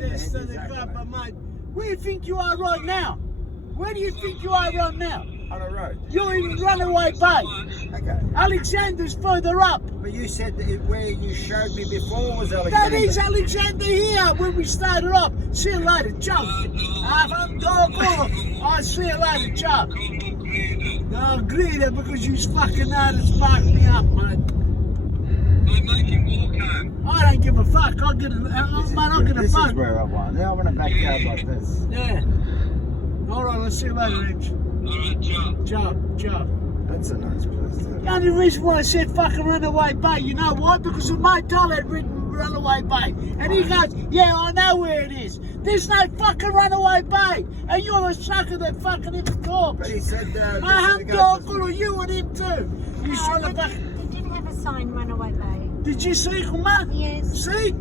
this to the club, but mate, where do you think you are right now? Where do you think you are right now? On the road. You're in Runaway Bay. Okay. Alexander's further up. But you said that where you showed me before was Alexander. That is Alexander here when we started off. See you later, Chuck. I'll see you later, Chuck. No, greedy because you fucking know to spark me up, mate. I'm making walk home. I don't give a fuck. I'll get a phone. This is where I want. Now I want a backyard like this. Yeah. All right, I'll see you later, Rich. Alright, ciao. Ciao. That's a nice place. The only reason why I said fucking Runaway Bay, you know what? Because of my doll had written Runaway Bay. And he goes, yeah, I know where it is. There's no fucking Runaway Bay. And you're the sucker that fucking even talks. But he said, My uncle or you and him too. You should have They didn't have a sign Runaway Bay. Did you see, Carmela? Yes. See?